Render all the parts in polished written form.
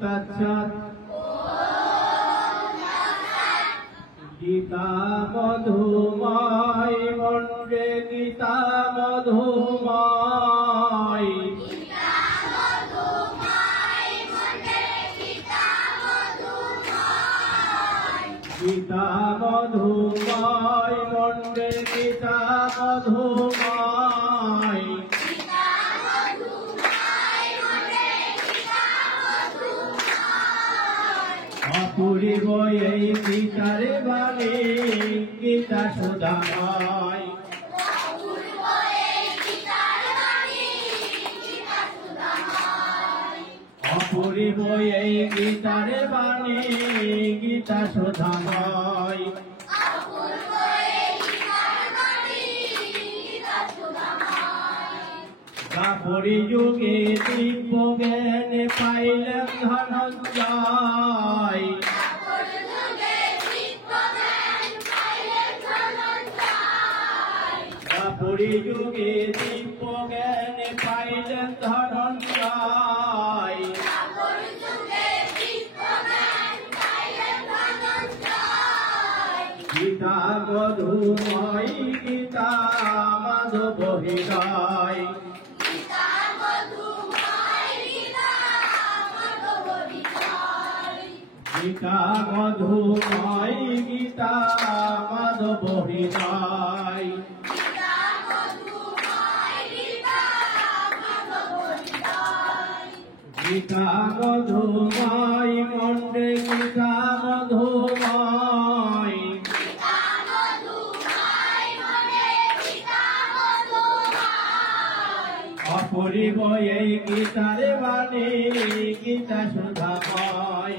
তৎসৎ। গীতা মধুময় মন্ত্রে গীতা মধুময়। গীতা মধুময় মন্ত্রে গীতা মধুময়। অপূর্ব এই গীতার বাণী গীতা সুধাময়। অপূর্ব এই গীতার বাণী গীতা সুধাময়। দাপরি যুগে দিব্য জ্ঞান পাইলেন ধনঞ্জয়। দাপরি যুগে দিব্য জ্ঞান পাইলেন ধনঞ্জয়। গীতা মধুময় গীতা মাধব হৃদয়। গীতা মধুময় গীতা মাধব হৃদয়। গীতা মধুময় মন্ত্রে গীতা মধুময়। অপূর্ব এই গীতার বাণী গীতা সুধাময়।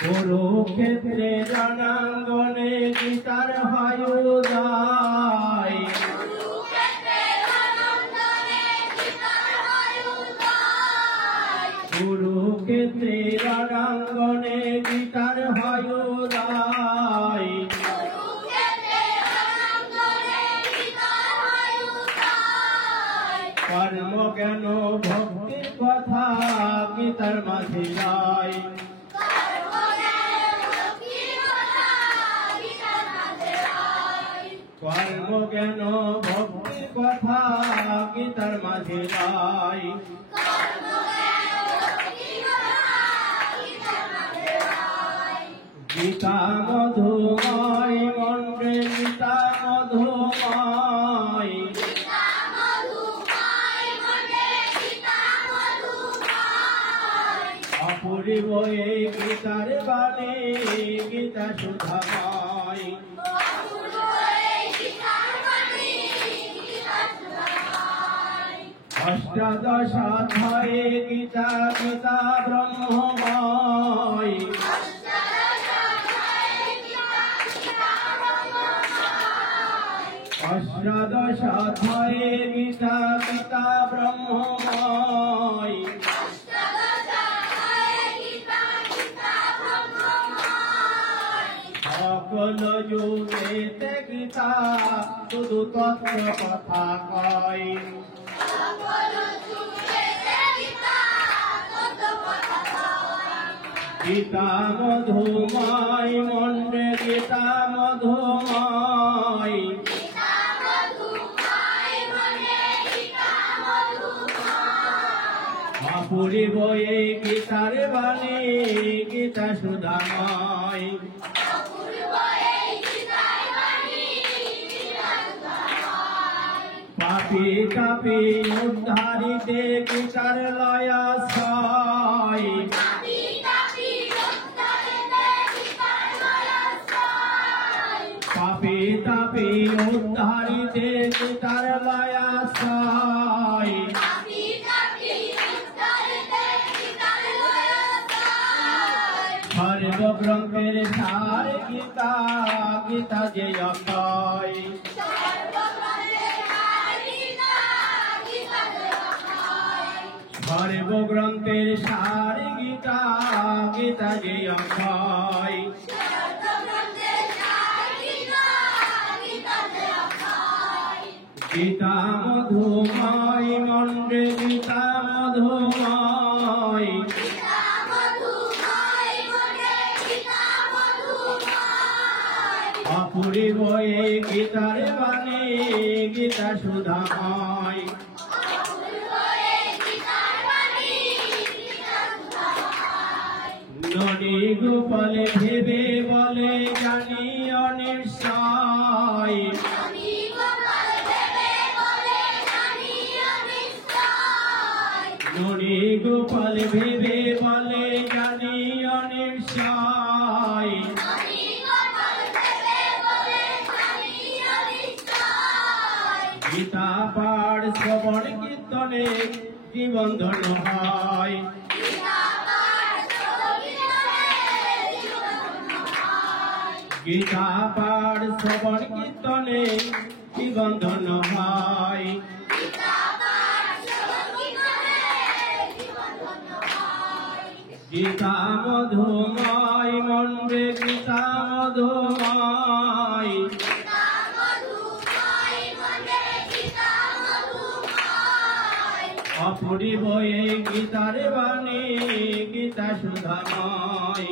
কুরুক্ষেত্রে রণাঙ্গনে গীতার হয় উদয়। কুরুক্ষেত্রে রণাঙ্গনে গীতার হয় উদয়। কর্ম জ্ঞান ভক্তির কথা গীতার মাঝে নাই। কর্ম জ্ঞান ভক্তির কথা গীতার মাঝে নাই। গীতা মধুময় মন্ত্রে গীতা মধুময়। অপূর্ব এই গীতার বাণী গীতা সুধাময়। অষ্টাদশ অধ্যায়ে গীতা গীতা ব্রহ্মময়। অষ্টাদশ অধ্যায়ে গীতা গীতা ব্রহ্মময়। সকল যুগেতে গীতা শুধু তত্ত্ব কথা কয়। গীতা মধুময় মন্ত্রে গীতা মধুময়। অপূর্ব এই গীতার বাণী গীতা সুধাময়। পাপী তাপী উদ্ধারিতে গীতার লয়াশ্রয়। পাপী তাপী উদ্ধারিতে গীতার লয়াশ্রয়। সর্বগ্রন্থের সার গীতা গীতা যে অক্ষয়। সর্বগ্রন্থের সার গীতা গীতা যে অক্ষয়। গীতা মধুময় মন্ত্রে গীতা মধুময় অপূর্ব এই গীতার বাণী গীতা সুধাময় ননী গোপালে ভেবে বলে জানি অনিশ্চয় ননী গোপাল ভেবে বলে জানি অনিশ্চয় গীতা পাঠ শ্রবণ কীর্তনে জীবন ধন্য হয় গীতা পাঠ শ্রবণ কীর্তনে জীবন ধন্য হয় গীতা মধুময় মন্ত্রে গীতা মধুময় অপূর্ব এই গীতার বাণী গীতা সুধাময়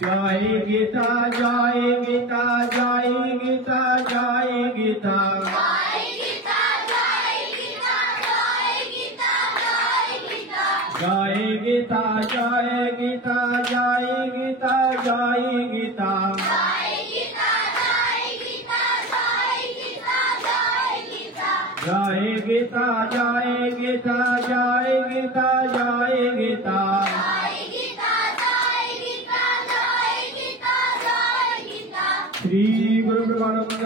জয় গীতা জয় গীতা জয় গীতা জয় গীতা জয় গীতা জয় গীতা জয় গীতা জয় গীতা জয় গীতা জয় গীতা জয় গীতা জয় গীতা শ্রী গুরু ব্রহ্মানন্দ